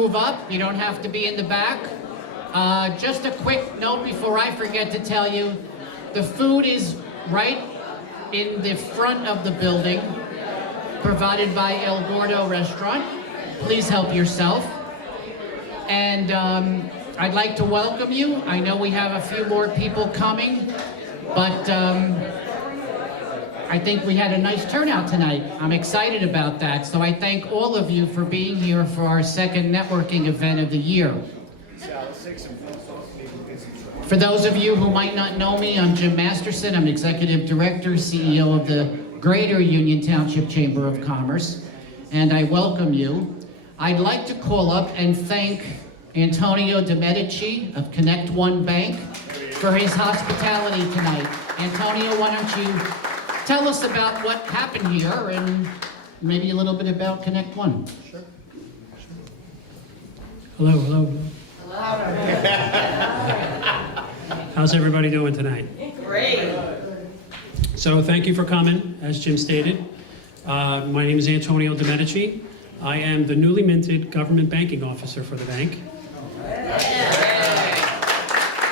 move up. You don't have to be in the back. Just a quick note before I forget to tell you, the food is right in the front of the building, provided by El Gordo Restaurant. Please help yourself. And I'd like to welcome you. I know we have a few more people coming, but I think we had a nice turnout tonight. I'm excited about that. So I thank all of you for being here for our second networking event of the year. For those of you who might not know me, I'm Jim Masterson. I'm Executive Director, CEO of the Greater Union Township Chamber of Commerce, and I welcome you. I'd like to call up and thank Antonio De Medici of Connect One Bank for his hospitality tonight. Antonio, why don't you tell us about what happened here and maybe a little bit about Connect One. Sure. Hello, hello. How's everybody doing tonight? Great. So thank you for coming, as Jim stated. My name is Antonio De Medici. I am the newly minted government banking officer for the bank. Thank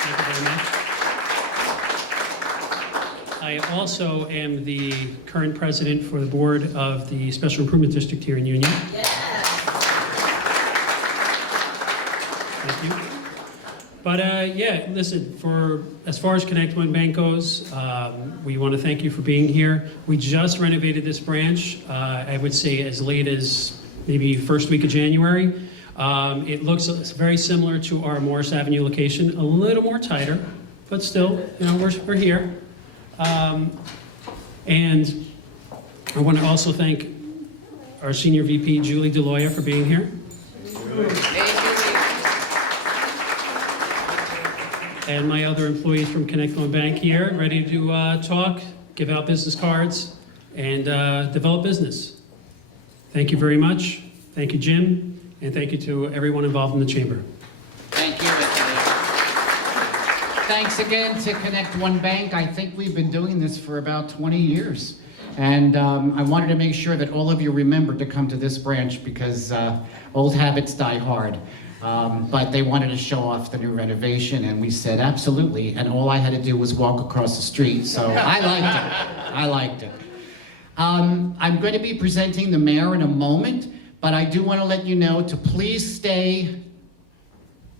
you very much. I also am the current president for the board of the Special Improvement District here in Union. Thank you. But yeah, listen, as far as Connect One Bank goes, we want to thank you for being here. We just renovated this branch, I would say as late as maybe first week of January. It looks very similar to our Morris Avenue location, a little more tighter, but still, you know, we're here. And I want to also thank our Senior VP, Julie DeLoya, for being here. And my other employees from Connect One Bank here, ready to talk, give out business cards, and develop business. Thank you very much. Thank you, Jim, and thank you to everyone involved in the chamber. Thank you. Thanks again to Connect One Bank. I think we've been doing this for about 20 years. And I wanted to make sure that all of you remembered to come to this branch because old habits die hard. But they wanted to show off the new renovation, and we said absolutely, and all I had to do was walk across the street, so I liked it. I liked it. I'm going to be presenting the mayor in a moment, but I do want to let you know to please stay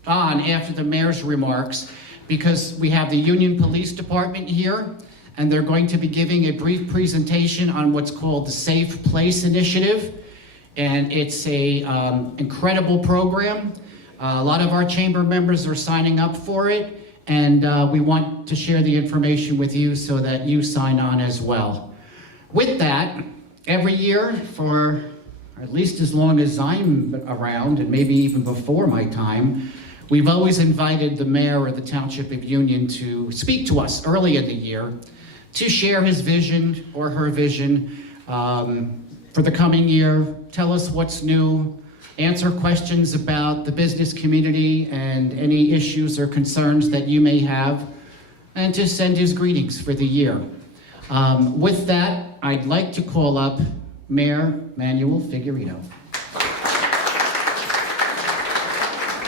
on after the mayor's remarks, because we have the Union Police Department here, and they're going to be giving a brief presentation on what's called the Safe Place Initiative, and it's a incredible program. A lot of our chamber members are signing up for it, and we want to share the information with you so that you sign on as well. With that, every year for at least as long as I'm around, and maybe even before my time, we've always invited the mayor of the Township of Union to speak to us early in the year to share his vision or her vision for the coming year, tell us what's new, answer questions about the business community and any issues or concerns that you may have, and to send his greetings for the year. With that, I'd like to call up Mayor Manuel Figueredo.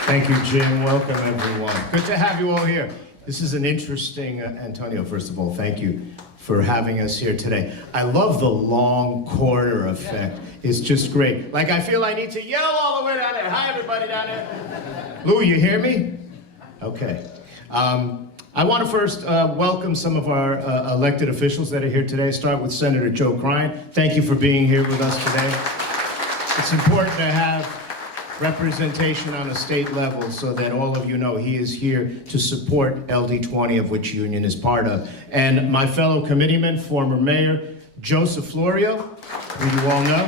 Thank you, Jim. Welcome, everyone. Good to have you all here. This is an interesting, Antonio, first of all, thank you for having us here today. I love the long corridor effect. It's just great. Like, I feel I need to yell all the way down there. Hi, everybody down there. Lou, you hear me? Okay. I want to first welcome some of our elected officials that are here today. Start with Senator Joe Cryan. Thank you for being here with us today. It's important to have representation on a state level so that all of you know he is here to support LD20, of which Union is part of. And my fellow committeeman, former Mayor Joseph Florio, who you all know.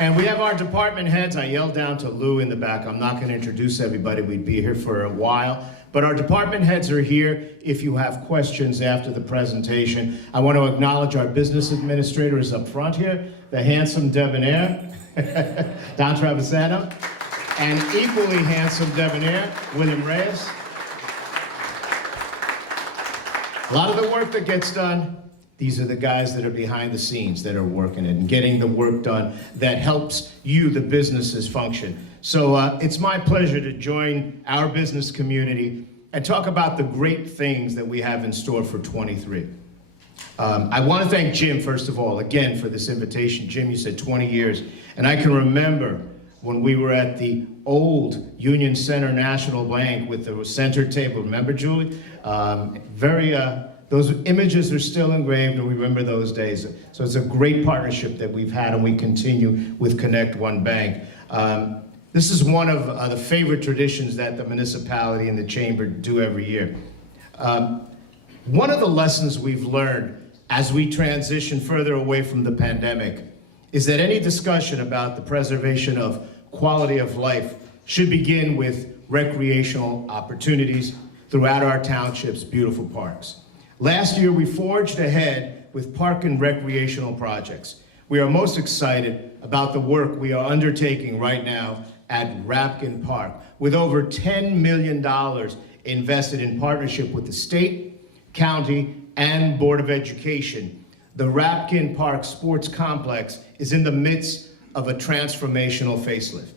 And we have our department heads. I yelled down to Lou in the back. I'm not going to introduce everybody. We'd be here for a while. But our department heads are here if you have questions after the presentation. I want to acknowledge our business administrator is up front here, the handsome debonair, Don Travisano, and equally handsome debonair, William Reyes. A lot of the work that gets done These are the guys that are behind the scenes that are working it and getting the work done that helps you, the businesses, function. So it's my pleasure to join our business community and talk about the great things that we have in store for 23. I want to thank Jim, first of all, again, for this invitation. Jim, you said 20 years. And I can remember when we were at the old Union Center National Bank with the center table. Remember, Julie? Those images are still engraved, and we remember those days. So it's a great partnership that we've had, and we continue with Connect One Bank. This is one of the favorite traditions that the municipality and the chamber do every year. One of the lessons we've learned as we transition further away from the pandemic is that any discussion about the preservation of quality of life should begin with recreational opportunities throughout our township's beautiful parks. Last year, we forged ahead with park and recreational projects. We are most excited about the work we are undertaking right now at Rapkin Park, with over $10 million invested in partnership with the state, county, and Board of Education. The Rapkin Park Sports Complex is in the midst of a transformational facelift,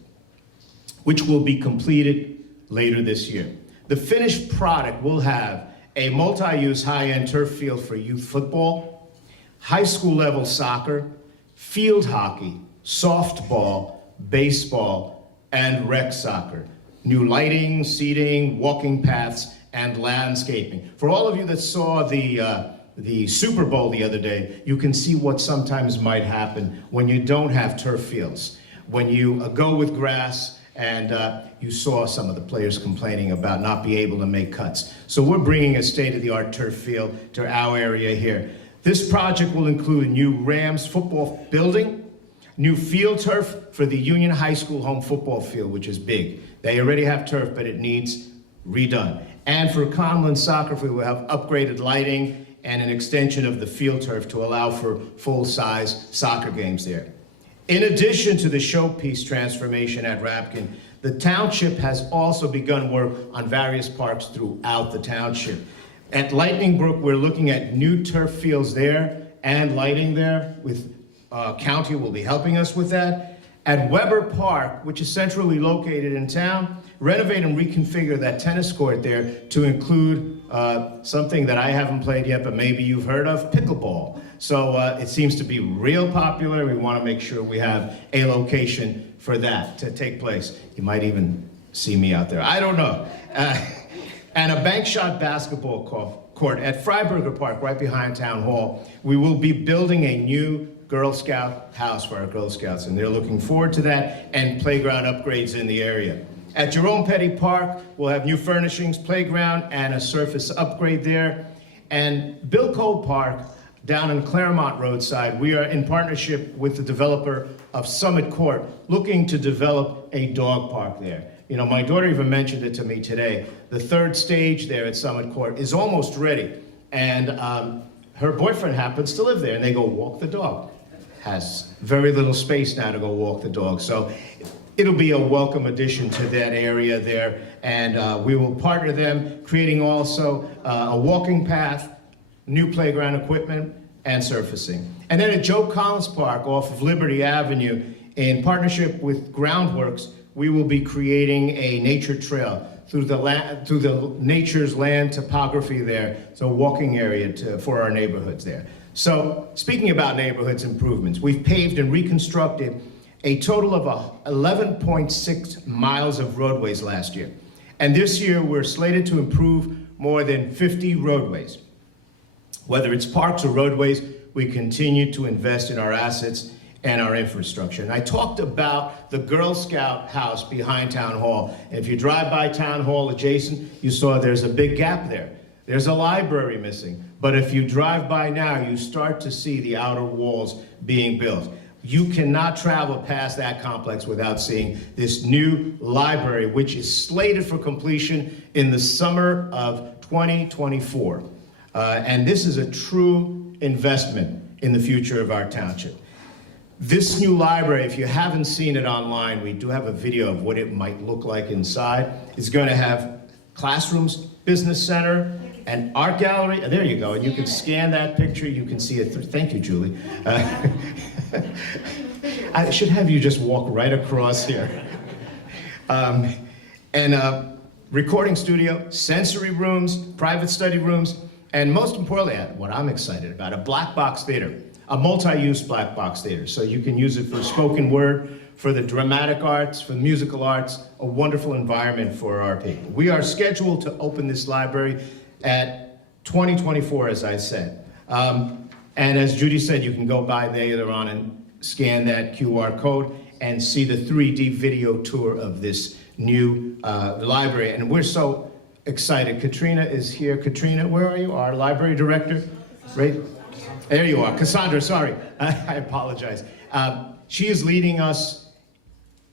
which will be completed later this year. The finished product will have a multi-use high-end turf field for youth football, high school level soccer, field hockey, softball, baseball, and rec soccer. New lighting, seating, walking paths, and landscaping. For all of you that saw the Super Bowl the other day, you can see what sometimes might happen when you don't have turf fields. When you go with grass, and you saw some of the players complaining about not being able to make cuts. So we're bringing a state-of-the-art turf field to our area here. This project will include a new Rams football building, new field turf for the Union High School home football field, which is big. They already have turf, but it needs redone. And for Conlin Soccer Field, we'll have upgraded lighting and an extension of the field turf to allow for full-size soccer games there. In addition to the showpiece transformation at Rapkin, the township has also begun work on various parks throughout the township. At Lightning Brook, we're looking at new turf fields there and lighting there, with county will be helping us with that. At Weber Park, which is centrally located in town, renovate and reconfigure that tennis court there to include something that I haven't played yet, but maybe you've heard of, pickleball. So it seems to be real popular. We want to make sure we have a location for that to take place. You might even see me out there. I don't know. And a bank shot basketball court at Freiburger Park, right behind Town Hall. We will be building a new Girl Scout house for our Girl Scouts, and they're looking forward to that, and playground upgrades in the area. At Jerome Petty Park, we'll have new furnishings, playground, and a surface upgrade there. And Bill Cole Park, down in Claremont Roadside, we are in partnership with the developer of Summit Court, looking to develop a dog park there. You know, my daughter even mentioned it to me today. The third stage there at Summit Court is almost ready, and her boyfriend happens to live there, and they go walk the dog. Has very little space now to go walk the dog, so it'll be a welcome addition to that area there, and we will partner them, creating also a walking path, new playground equipment, and surfacing. And then at Joe Collins Park off of Liberty Avenue, in partnership with Groundworks, we will be creating a nature trail through the nature's land topography there, so a walking area for our neighborhoods there. So speaking about neighborhoods improvements, we've paved and reconstructed a total of 11.6 miles of roadways last year. And this year we're slated to improve more than 50 roadways. Whether it's parks or roadways, we continue to invest in our assets and our infrastructure. And I talked about the Girl Scout house behind Town Hall. And if you drive by Town Hall adjacent, you saw there's a big gap there. There's a library missing. But if you drive by now, you start to see the outer walls being built. You cannot travel past that complex without seeing this new library, which is slated for completion in the summer of 2024. And this is a true investment in the future of our township. This new library, if you haven't seen it online, we do have a video of what it might look like inside. It's going to have classrooms, business center, And art gallery, there you go, and you can scan that picture, you can see it through. Thank you, Julie. I should have you just walk right across here. Recording studio, sensory rooms, private study rooms, and most importantly, what I'm excited about, a black box theater, a multi-use black box theater. So you can use it for spoken word, for the dramatic arts, for the musical arts, a wonderful environment for our people. We are scheduled to open this library at 2024, as I said. And as Judy said, you can go by later on and scan that QR code and see the 3D video tour of this new library. And we're so excited. Katrina is here. Katrina, where are you? Our library director? Right? There you are. Cassandra, sorry. I apologize. She is leading us.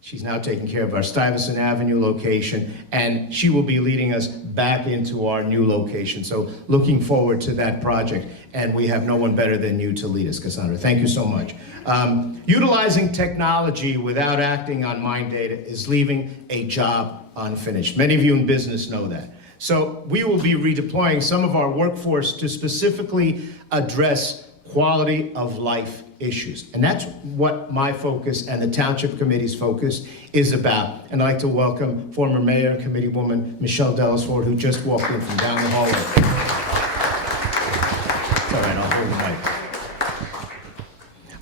She's now taking care of our Stuyvesant Avenue location, and she will be leading us back into our new location. So looking forward to that project, and we have no one better than you to lead us, Cassandra. Thank you so much. Utilizing technology without acting on mine data is leaving a job unfinished. Many of you in business know that. So we will be redeploying some of our workforce to specifically address quality of life issues. And that's what my focus and the Township Committee's focus is about. And I'd like to welcome former Mayor and Committeewoman Michelle Dellisford, who just walked in from down the hallway. It's all right, I'll hold the mic.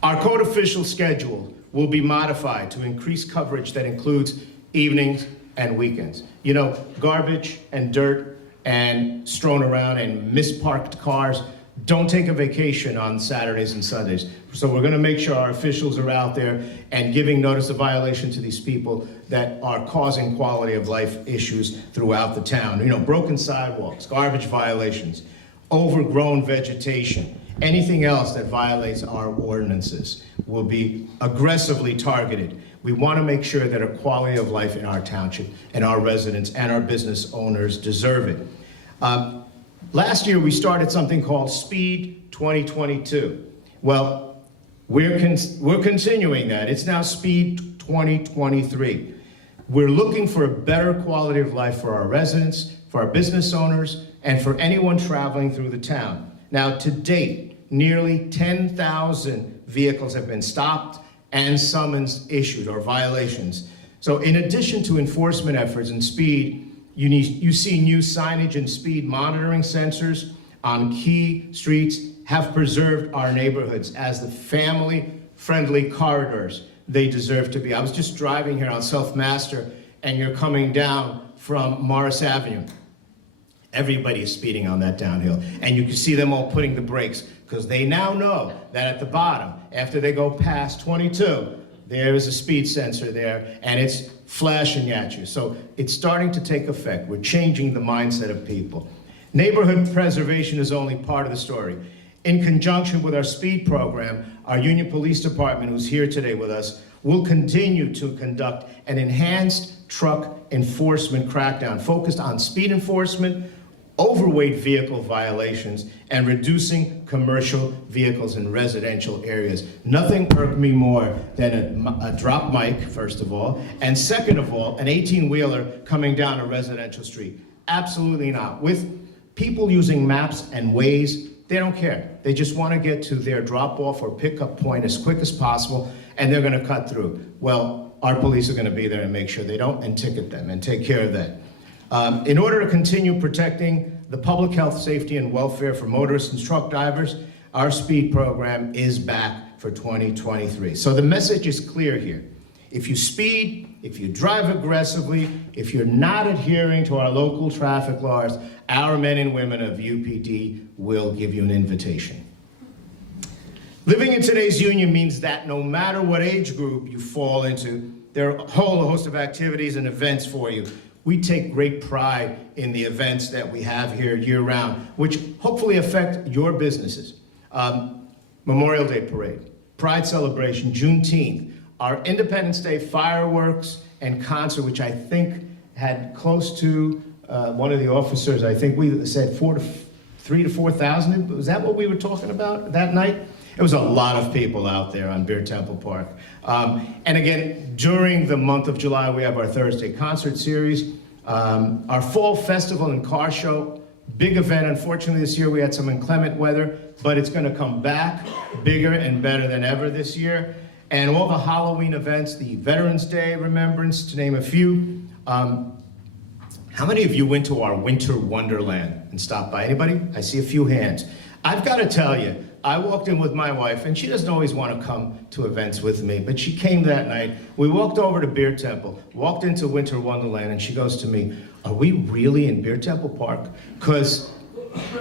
Our code official schedule will be modified to increase coverage that includes evenings and weekends. You know, garbage and dirt and strewn around and misparked cars don't take a vacation on Saturdays and Sundays. So we're going to make sure our officials are out there and giving notice of violation to these people that are causing quality of life issues throughout the town. You know, broken sidewalks, garbage violations, overgrown vegetation, anything else that violates our ordinances will be aggressively targeted. We want to make sure that a quality of life in our township and our residents and our business owners deserve it. Last year, we started something called Speed 2022. Well, we're continuing that. It's now Speed 2023. We're looking for a better quality of life for our residents, for our business owners, and for anyone traveling through the town. Now, to date, nearly 10,000 vehicles have been stopped and summons issued, or violations. So in addition to enforcement efforts and speed, you see new signage and speed monitoring sensors on key streets have preserved our neighborhoods as the family-friendly corridors they deserve to be. I was just driving here on South Master, and you're coming down from Morris Avenue. Everybody is speeding on that downhill, and you can see them all putting the brakes, because they now know that at the bottom, after they go past 22, there is a speed sensor there, and it's flashing at you. So it's starting to take effect. We're changing the mindset of people. Neighborhood preservation is only part of the story. In conjunction with our speed program, our Union Police Department, who's here today with us, will continue to conduct an enhanced truck enforcement crackdown focused on speed enforcement, overweight vehicle violations, and reducing commercial vehicles in residential areas. Nothing irked me more than a drop mic, first of all, and second of all, an 18-wheeler coming down a residential street. Absolutely not. With people using maps and Waze, they don't care. They just want to get to their drop-off or pick-up point as quick as possible, and they're going to cut through. Well, our police are going to be there and make sure they don't, and ticket them and take care of that. In order to continue protecting the public health, safety, and welfare for motorists and truck drivers, our speed program is back for 2023. So the message is clear here. If you speed, if you drive aggressively, if you're not adhering to our local traffic laws, our men and women of UPD will give you an invitation. Living in today's union means that no matter what age group you fall into, there are a whole host of activities and events for you. We take great pride in the events that we have here year-round, which hopefully affect your businesses. Memorial Day Parade, Pride Celebration, Juneteenth, our Independence Day fireworks and concert, which I think had close to, one of the officers, I think we said 3,000 to 4,000. Was that what we were talking about that night? It was a lot of people out there on Beer Temple Park. And again, during the month of July, we have our Thursday concert series, our fall festival and car show, Big event. Unfortunately, this year we had some inclement weather, but it's going to come back bigger and better than ever this year. And all the Halloween events, the Veterans Day Remembrance, to name a few. How many of you went to our Winter Wonderland and stopped by? Anybody? I see a few hands. I've got to tell you, I walked in with my wife, and she doesn't always want to come to events with me, but she came that night. We walked over to Beer Temple, walked into Winter Wonderland, and she goes to me, "Are we really in Beer Temple Park?" Because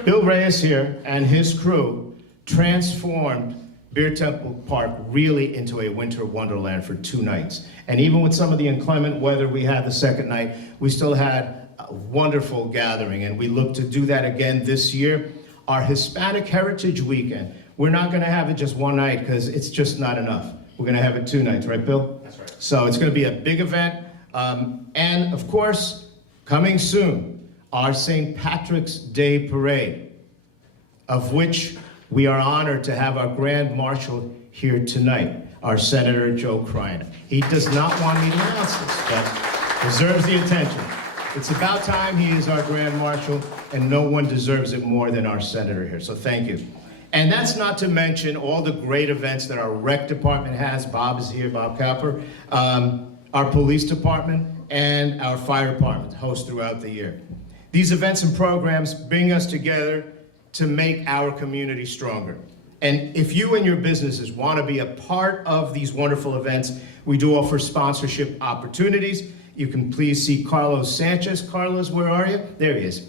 Bill Reyes here and his crew transformed Beer Temple Park really into a winter wonderland for 2 nights. And even with some of the inclement weather we had the second night, we still had a wonderful gathering, and we look to do that again this year. Our Hispanic Heritage Weekend, we're not gonna have it just one night because it's just not enough. We're gonna have it 2 nights, right, Bill? That's right. So it's gonna be a big event. And of course, coming soon, our St. Patrick's Day Parade, of which we are honored to have our Grand Marshal here tonight, our Senator Joe Kreiner. He does not want me to announce this, but deserves the attention. It's about time he is our Grand Marshal, and no one deserves it more than our Senator here, so thank you. And that's not to mention all the great events that our rec department has. Bob is here, Bob Cowper. Our police department and our fire department host throughout the year. These events and programs bring us together to make our community stronger. And if you and your businesses want to be a part of these wonderful events, we do offer sponsorship opportunities. You can please see Carlos Sanchez. Carlos, where are you? There he is.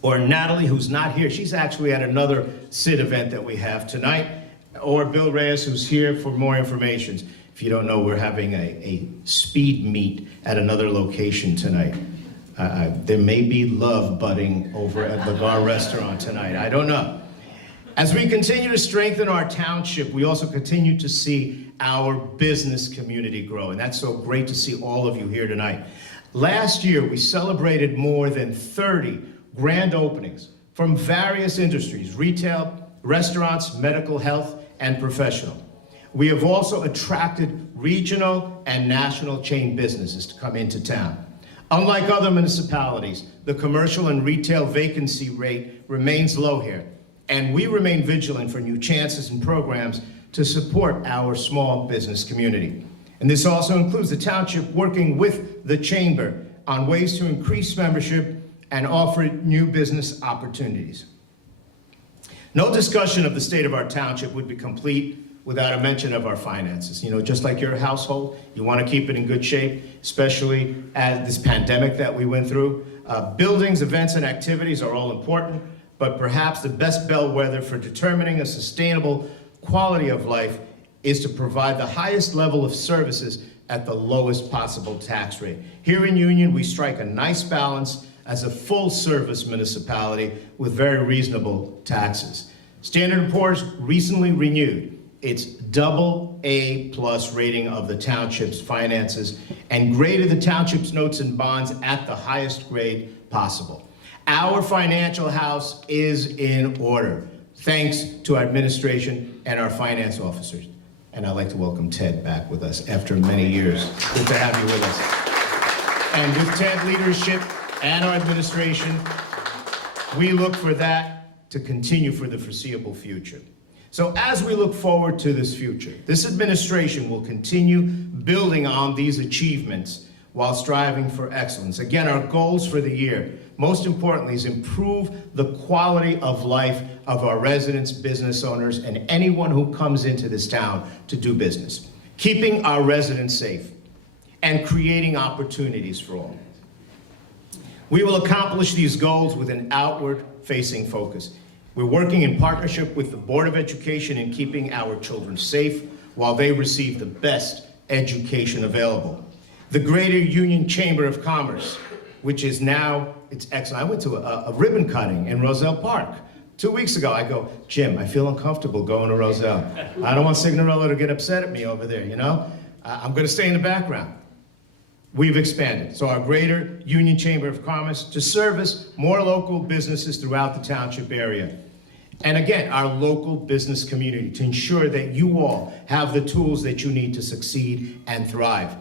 Or Natalie, who's not here. She's actually at another SID event that we have tonight. Or Bill Reyes, who's here for more information. If you don't know, we're having a speed meet at another location tonight. There may be love budding over at the Bar Restaurant tonight. I don't know. As we continue to strengthen our township, we also continue to see our business community grow. And that's so great to see all of you here tonight. Last year, we celebrated more than 30 grand openings from various industries: retail, restaurants, medical, health, and professional. We have also attracted regional and national chain businesses to come into town. Unlike other municipalities, the commercial and retail vacancy rate remains low here, and we remain vigilant for new chances and programs to support our small business community. And this also includes the township working with the chamber on ways to increase membership and offer new business opportunities. No discussion of the state of our township would be complete without a mention of our finances. You know, just like your household, you want to keep it in good shape, especially as this pandemic that we went through. Buildings, events, and activities are all important, but perhaps the best bellwether for determining a sustainable quality of life is to provide the highest level of services at the lowest possible tax rate. Here in Union, we strike a nice balance as a full-service municipality with very reasonable taxes. Standard & Poor's recently renewed its AA+ rating of the township's finances and graded the township's notes and bonds at the highest grade possible. Our financial house is in order, thanks to our administration and our finance officers. And I'd like to welcome Ted back with us after many years. Good to have you with us. And with Ted's leadership and our administration, we look for that to continue for the foreseeable future. So as we look forward to this future, this administration will continue building on these achievements while striving for excellence. Again, our goals for the year, most importantly, is improve the quality of life of our residents, business owners, and anyone who comes into this town to do business, keeping our residents safe and creating opportunities for all. We will accomplish these goals with an outward-facing focus. We're working in partnership with the Board of Education in keeping our children safe while they receive the best education available. The Greater Union Chamber of Commerce, which is now, it's excellent. I went to a ribbon cutting in Roselle Park 2 weeks ago. I go, Jim, I feel uncomfortable going to Roselle. I don't want Signorella to get upset at me over there, you know? I'm gonna stay in the background. We've expanded. So our Greater Union Chamber of Commerce to service more local businesses throughout the township area. And again, our local business community to ensure that you all have the tools that you need to succeed and thrive.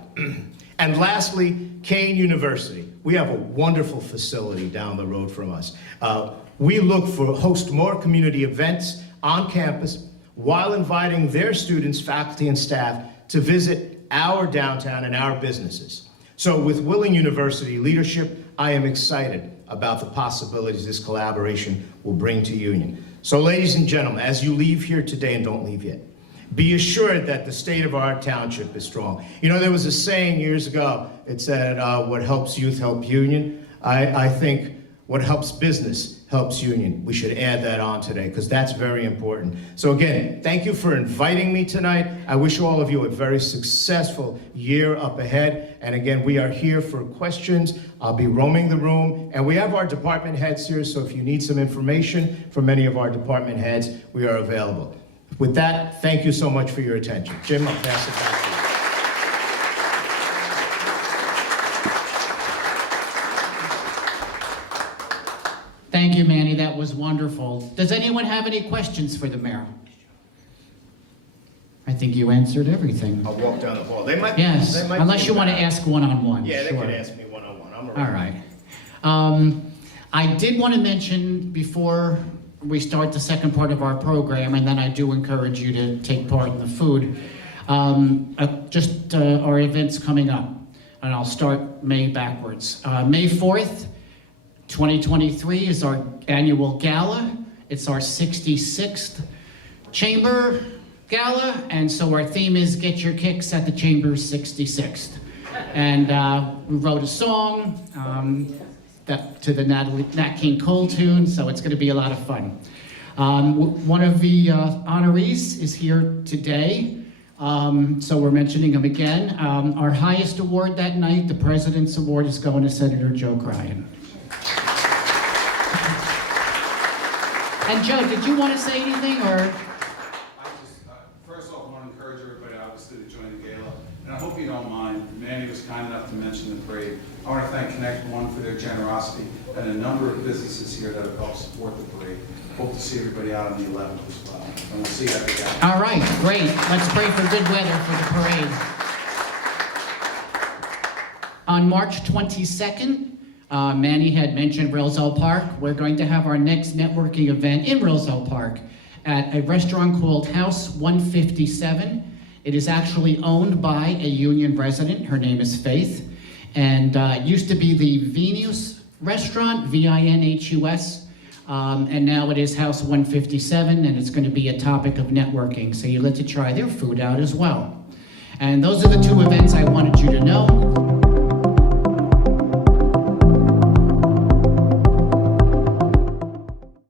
And lastly, Kane University. We have a wonderful facility down the road from us. We look for host more community events on campus while inviting their students, faculty, and staff to visit our downtown and our businesses. So with Willing University leadership, I am excited about the possibilities this collaboration will bring to Union. So ladies and gentlemen, as you leave here today, and don't leave yet, be assured that the state of our township is strong. You know, there was a saying years ago, it said, what helps youth help Union. I think what helps business helps Union. We should add that on today, because that's very important. So again, thank you for inviting me tonight. I wish all of you a very successful year up ahead. And again, we are here for questions. I'll be roaming the room. And we have our department heads here, so if you need some information from any of our department heads, we are available. With that, thank you so much for your attention. Jim, I'll pass it back to you. Thank you, Manny. That was wonderful. Does anyone have any questions for the mayor? I think you answered everything. I'll walk down the hall. They might. Yes, they might unless be you want to back. ask one-on-one. Yeah, they Sure. can ask me one-on-one. I'm All right. I did want to mention before we start the second part of our program, and then I do encourage you to take part in the food, our events coming up. And I'll start May backwards. May 4th, 2023 is our annual gala. It's our 66th Chamber Gala, and so our theme is Get Your Kicks at the Chamber's 66th. And we wrote a song to the Nat King Cole tune, so it's going to be a lot of fun. One of the honorees is here today, so we're mentioning him again. Our highest award that night, the President's Award, is going to Senator Joe Cryan. And Joe, did you want to say anything, or? I just, first off, I want to encourage everybody, obviously, to join the gala. And I hope you don't mind, Manny was kind enough to mention the parade. I want to thank Connect One for their generosity and a number of businesses here that have helped support the parade. Hope to see everybody out on the 11th as well. And we'll see you at the gala. All right, great. Let's pray for good weather for the parade. On March 22nd, Manny had mentioned Roselle Park. We're going to have our next networking event in Roselle Park at a restaurant called House 157. It is actually owned by a Union resident. Her name is Faith. And it used to be the Venus restaurant, Vinhus. And now it is House 157, and it's going to be a topic of networking. So you get to try their food out as well. And those are the two events I wanted you to know.